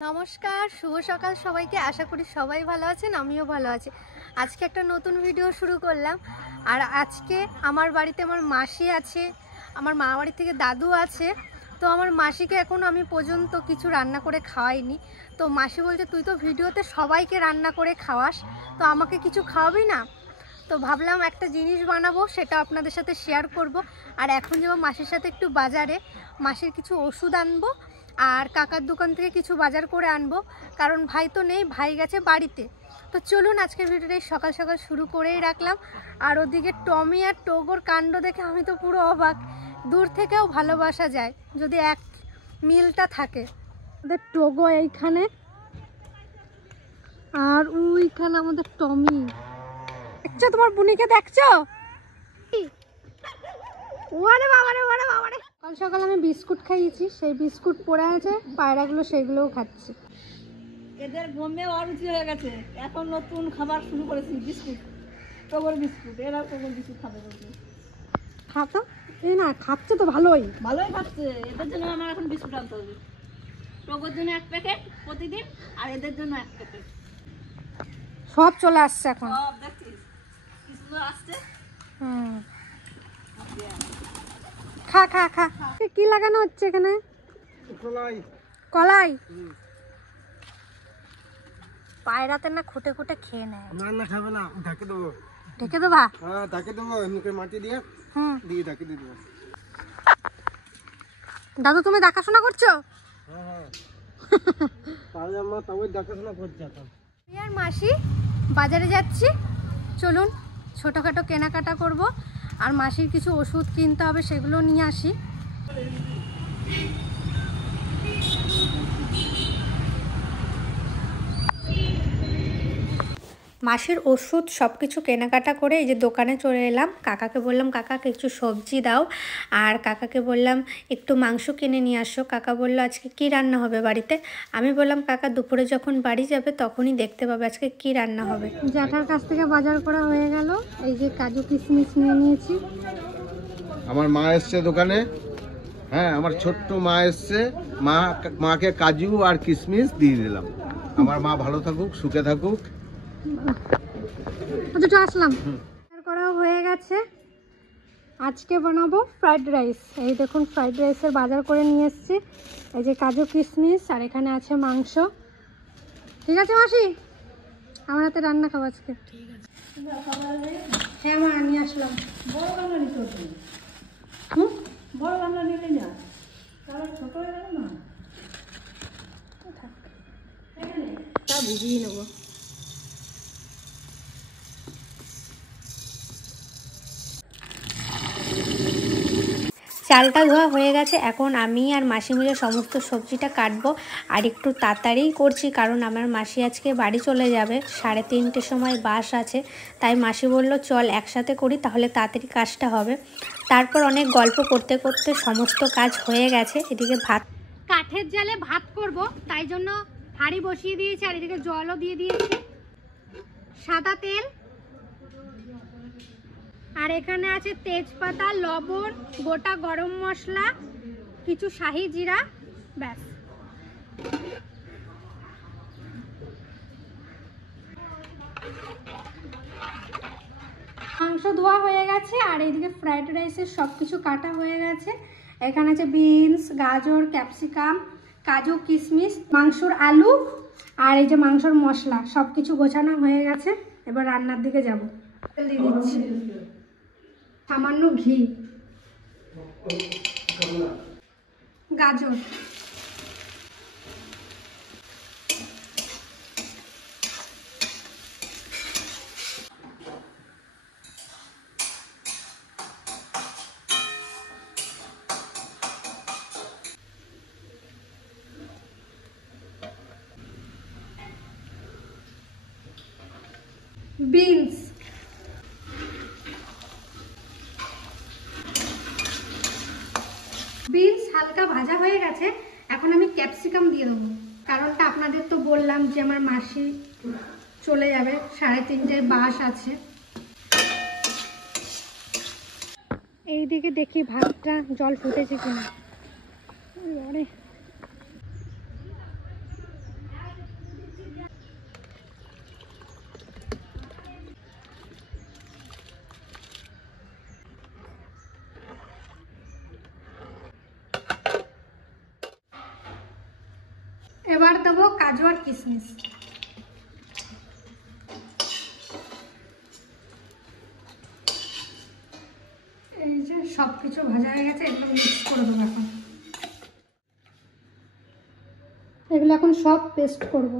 নমস্কার, শুভ সকাল সবাইকে। আশা করি সবাই ভালো আছেন, আমিও ভালো আছি। আজকে একটা নতুন ভিডিও শুরু করলাম। আর আজকে আমার বাড়িতে আমার মাসি আছে, আমার মা বাড়ি থেকে দাদু আছে। তো আমার মাসিকে এখনও আমি পর্যন্ত কিছু রান্না করে খাওয়াইনি। তো মাসি বলছে তুই তো ভিডিওতে সবাইকে রান্না করে খাওয়াস, তো আমাকে কিছু খাওয়াবি না? তো ভাবলাম একটা জিনিস বানাবো, সেটা আপনাদের সাথে শেয়ার করব। আর এখন যাবো মাসির সাথে একটু বাজারে, মাসির কিছু ওষুধ আনবো আর কাকার দোকান থেকে কিছু বাজার করে আনবো, কারণ ভাই তো নেই, ভাই গেছে বাড়িতে। তো চলুন আজকের ভিডিওটা সকাল সকাল শুরু করেই রাখলাম। আর ওদিকে টমি আর টোগোর কাণ্ড দেখে আমি তো পুরো অবাক। দূর থেকেও ভালোবাসা যায় যদি এক মিলটা থাকে। আমাদের টোগো এইখানে আর ওইখানে আমাদের টমি। দেখছো তোমার বুনিকে, দেখছো? ওরে বাবারে, ওরে বাবারে। সকাল সকাল আমি বিস্কুট খাইয়েছি, সেই বিস্কুট পড়ে আছে পায়রাগুলো, সেগুলোও খাচ্ছে। এদের গমে অরুচি হয়ে গেছে, এখন নতুন খাবার শুরু করেছি, বিস্কুট, টগর বিস্কুট। এরা টগর বিস্কুট খাবে বলছে। খাতো এই না, খাচ্ছে তো ভালোই ভালোই খাচ্ছে। এদের জন্য আমার এখন বিস্কুট আনতে হবে, টগর জন্য 1 প্যাকেট প্রতিদিন, আর এদের জন্য 1 প্যাকেট। সব চলে আসছে এখন। সব দেখছিস কি সুন্দর আসছে। খা খা খা। কি লাগানো হচ্ছে এখানে? কলাই। কলাই? পায়রাতে না খুঁটে খুঁটে খেয়ে নেয়। না না, খাবে না, ঢাকে দেবো। ঢেকে দেবা? হ্যাঁ ঢাকে দেবো, এমনি মাটি দিয়ে দিয়ে ঢাকে দিয়ে দেবো। দাদু তুমি দেখাশোনা করছো? হ্যাঁ হ্যাঁ, তাহলে আমরা তবে দেখাশোনা করছি এখন। আর মাসি বাজারে যাচ্ছি, চলুন ছোটোখাটো কেনাকাটা করব। আর মাসির কিছু ওষুধ কিনতে হবে, সেগুলো নিয়ে আসি। মাসির ওষুধ সব কিছু কেনাকাটা করে এই যে দোকানে চলে এলাম। কাকাকে বললাম কাকা কিছু সবজি দাও, আর কাকাকে বললাম একটু মাংস কিনে নিয়ে আসো। কাকা বললো আজকে কি রান্না হবে বাড়িতে? আমি বললাম কাকা দুপুরে যখন বাড়ি যাবে তখনই দেখতে পাবে আজকে কি রান্না হবে। জ্যাঠার কাছ থেকে বাজার করা হয়ে গেল। এই যে কাজু কিশমিশ নিয়ে নিয়েছি। আমার মা এসছে দোকানে। হ্যাঁ, আমার ছোট্ট মা এসছে। মাকে কাজু আর কিশমিশ দিয়ে দিলাম। আমার মা ভালো থাকুক, সুখে থাকুক। আচ্ছা আসলাম। বাজার করাও হয়ে গেছে। আজকে বানাবো ফ্রাইড রাইস। এই দেখুন ফ্রাইড রাইসের বাজার করে নিয়ে এসেছি। এই যে কাজু কিশমিশ, আর এখানে আছে মাংস। ঠিক আছে মাসি, আমার হাতে রান্না খাবো আজকে। হ্যাঁ মা, নিয়ে আসলাম। বড় গামলা নিতে হচ্ছে, বড় গামলা নিলে না, তাহলে ছোট হয়ে গেল না। তা বুঝিয়ে নেবো। চালটা ধোয়া হয়ে গেছে। এখন আমি আর মাসি মিলে সমস্ত সবজিটা কাটবো। আর একটু তাড়াতাড়ি করছি, কারণ আমার মাসি আজকে বাড়ি চলে যাবে, 3:30 সময় বাস আছে। তাই মাসি বলল চল একসাথে করি, তাহলে তাড়াতাড়ি কাজটা হবে। তারপর অনেক গল্প করতে করতে সমস্ত কাজ হয়ে গেছে। এদিকে ভাত, কাঠের জালে ভাত করব, তাই জন্য হাঁড়ি বসিয়ে দিয়েছি। আর এদিকে জলও দিয়ে দিয়েছি, সাদা তেল। আর এখানে আছে তেজপাতা, লবণ, গোটা গরম মশলা, কিছু শাহি জিরা, ব্যাস। মাংস ধোয়া হয়ে গেছে, আর এইদিকে ফ্রাইড রাইসের সব কিছু কাটা হয়ে গেছে। এখানে আছে বিনস, গাজর, ক্যাপসিকাম, কাজু কিশমিশ, মাংসর আলু, আর এই যে মাংসর মশলা, সব কিছু গোছানো হয়ে গেছে। এবার রান্নার দিকে যাব। তেল দিয়ে দিচ্ছি, সামান্য ঘি, গাজর, বিনস, বিনস হালকা ভাজা হয়ে গেছে। এখন আমি ক্যাপসিকাম দিয়ে দেবো। কারণটা আপনাদের তো বললাম যে আমার মাসি চলে যাবে, 3:30 বাস আছে। এইদিকে দেখি ভাতটা জল ফুটেছে কিনা। এবার দেবো কাজু আর কিশমিশ। এই যে সব কিছু ভাজা হয়ে গেছে, এগুলো মিক্স করে দেবো এখন। এগুলো এখন সব পেস্ট করব।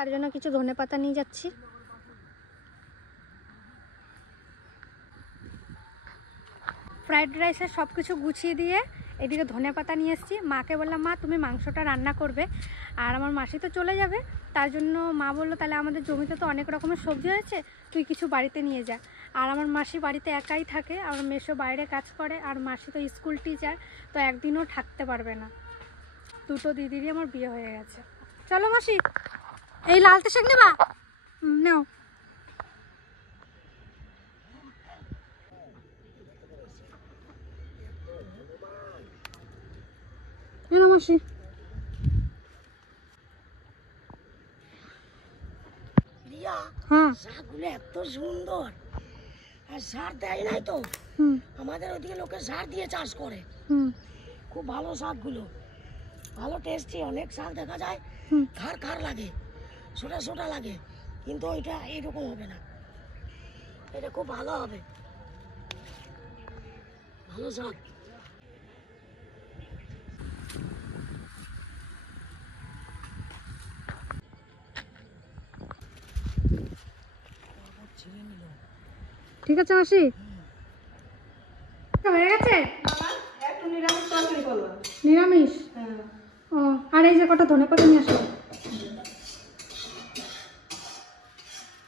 তার জন্য কিছু ধনেপাতা নিয়ে যাচ্ছি। ফ্রাইড রাইসের সব কিছু গুছিয়ে দিয়ে এদিকে ধনেপাতা নিয়ে এসেছি। মাকে বললাম, মা তুমি মাংসটা রান্না করবে, আর আমার মাসি তো চলে যাবে, তার জন্য মা বললো তাহলে আমাদের জমিতে তো অনেক রকমের সবজি হয়েছে, তুই কিছু বাড়িতে নিয়ে যা। আর আমার মাসি বাড়িতে একাই থাকে, আমার মেসো বাইরে কাজ করে, আর মাসি তো স্কুল টিচার, তো একদিনও থাকতে পারবে না। দুটো দিদিরই আমার বিয়ে হয়ে গেছে। চলো মাসি, এই লালতে শেখ নেবা, নাও। মাসি হ্যাঁ, শাকগুলো এত সুন্দর, আর সার দেয় নাই তো। আমাদের ওইদিকে লোকে সার দিয়ে চাষ করে, খুব ভালো শাকগুলো, ভালো টেস্টি। অনেক শাক দেখা যায় খার খার লাগে, সোটা সোটা লাগে, কিন্তু ওইটা এইরকম হবে না, এটা খুব ভালো হবে, ভালো শাক। ঠিক আছে মাসি, হয়ে গেছে। একটু নিরামিষ তরকারি করলাম। নিরামিষ? হ্যাঁ। ও, আর এই যে কটা ধনেপাতা নিয়ে আসো।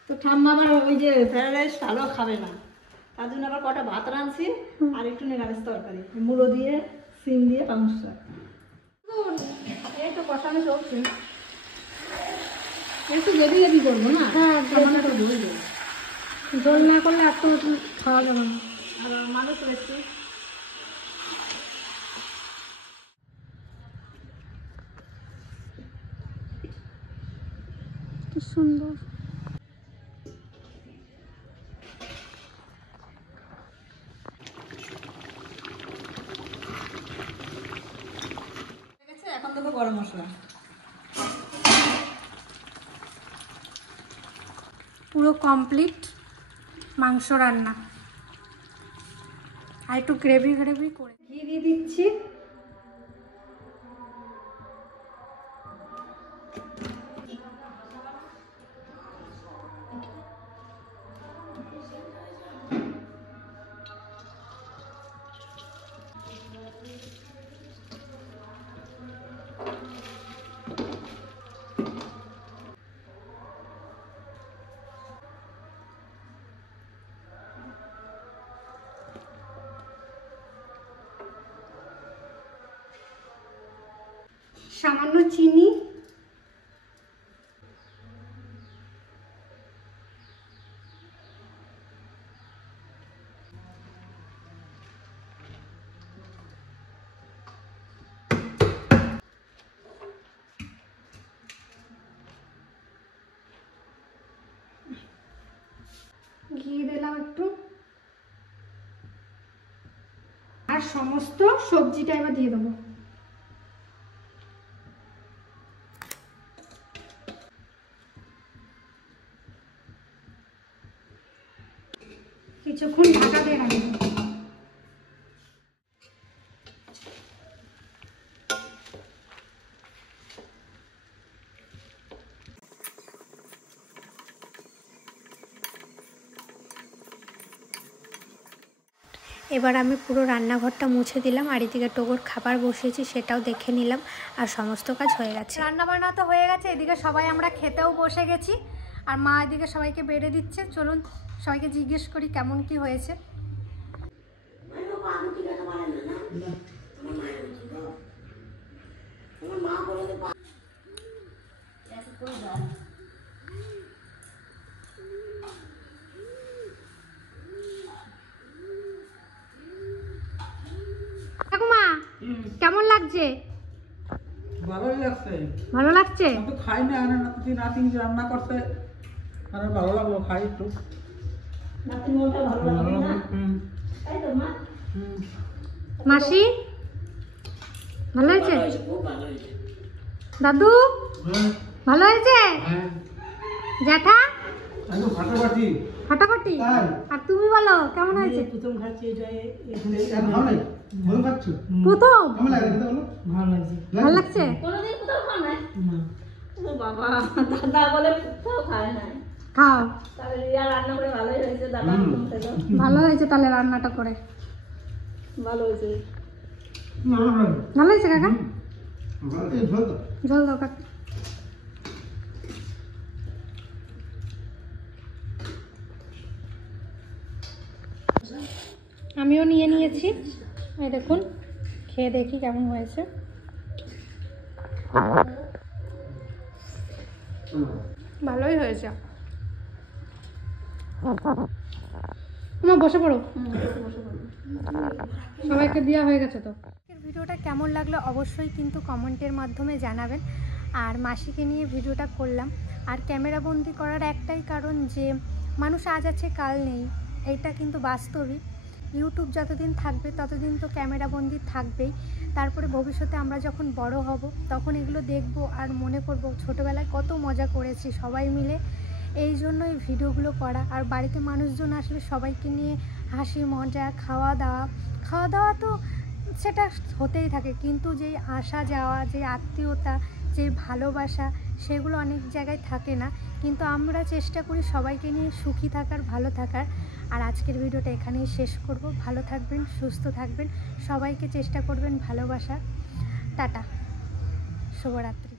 তো ঠাম্মা আবার ওই যে ফ্রাইড রাইস ভালো খাবে না, তার জন্য আবার কটা ভাত রাঁধছি আর একটু নিরামিষ তরকারি, মূলো দিয়ে সিম দিয়ে পাঙাশ শাক। এই তো কষানো চলছে। একটু গেদি গেদি করবো না? হ্যাঁ, সামান্য একটু ঝোল দেবো। ঝোল না করলে এত খাওয়া যাবে না। আর মালও করেছি। কি সুন্দর। এখন দেবো গরম মশলা। পুরো কমপ্লিট মাংস রান্না। আর একটু গ্রেভি গ্রেভি করে ঘি দিয়ে দিচ্ছি। সামান্য চিনি, ঘি দিলাম একটু, আর সমস্ত সবজিটা এবার দিয়ে দেবো। কিছুক্ষণ ঢাকা দিয়ে রাখবো। এবার আমি পুরো রান্নাঘরটা মুছে দিলাম, আর এদিকে টগর খাবার বসিয়েছি সেটাও দেখে নিলাম, আর সমস্ত কাজ হয়ে গেছে। রান্নাবান্না তো হয়ে গেছে, এদিকে সবাই আমরা খেতেও বসে গেছি, আর মা এদিকে সবাইকে বেড়ে দিচ্ছে। চলুন সবাইকে জিজ্ঞেস করি কেমন কি হয়েছে। ঠাকুমা কেমন লাগছে? ভালোই লাগছে। ভালো লাগছে? আমি তো খাই না, নাতি নাতি রান্না করতে আরে ভালো লাগলো, খাই একটু। নাতির মনটা ভালো লাগবে না? তাই তো মা? মাসি ভালো হয়েছে? খুব ভালো হয়েছে। দাদু ভালো হয়েছে? জ্যাঠা একদম ফাটাফাটি। ফাটাফাটি। তাই? আর তুমি বলো কেমন হয়েছে? প্রথম খাচ্ছি এটা এখানে ভালো লাগে? ভালো খাচ্ছ? প্রথম কেমন লাগে খেতে বলো? ভালো লাগছে। ভালো লাগছে? কোনোদিন কোথাও খাও নাই? ও বাবা, দাদা বলে কোথাও খায় নাই। খাও। তাহলে রিয়া রান্না করে ভালোই হয়েছে, দাদা প্রথম খেলো। ভালো হয়েছে তাহলে রান্নাটা করে। ভালো হয়েছে। ভালো হয়েছে কাকা? এই ঝোল তো। জল দাও কাকা। আমিও নিয়ে নিয়েছি, এই দেখুন খেয়ে দেখি কেমন হয়েছে। ভালোই হয়েছে। আমার বসে পড়ো, সবাইকে দেওয়া হয়ে গেছে তো। ভিডিওটা কেমন লাগলো অবশ্যই কিন্তু কমেন্টের মাধ্যমে জানাবেন। আর মাসিকে নিয়ে ভিডিওটা করলাম, আর ক্যামেরা বন্দি করার একটাই কারণ যে মানুষ আজ আছে কাল নেই, এইটা কিন্তু বাস্তবিক। ইউটিউব যতদিন থাকবে ততদিন তো ক্যামেরা বন্দি থাকবেই। তারপরে ভবিষ্যতে আমরা যখন বড় হব তখন এগুলো দেখব আর মনে করব ছোটোবেলায় কত মজা করেছি সবাই মিলে। এই জন্যই ভিডিওগুলো করা। আর বাড়িতে মানুষজন আসলে সবাইকে নিয়ে হাসি মজা খাওয়া দাওয়া তো সেটা হতেই থাকে, কিন্তু যেই আসা যাওয়া, যে আত্মীয়তা, যে ভালোবাসা, সেগুলো অনেক জায়গায় থাকে না। কিন্তু আমরা চেষ্টা করি সবাইকে নিয়ে সুখী থাকার, ভালো থাকার। আর আজকের ভিডিওটা এখানেই শেষ করব। ভালো থাকবেন, সুস্থ থাকবেন, সবাইকে চেষ্টা করবেন ভালোবাসার। টাটা, শুভরাত্রি।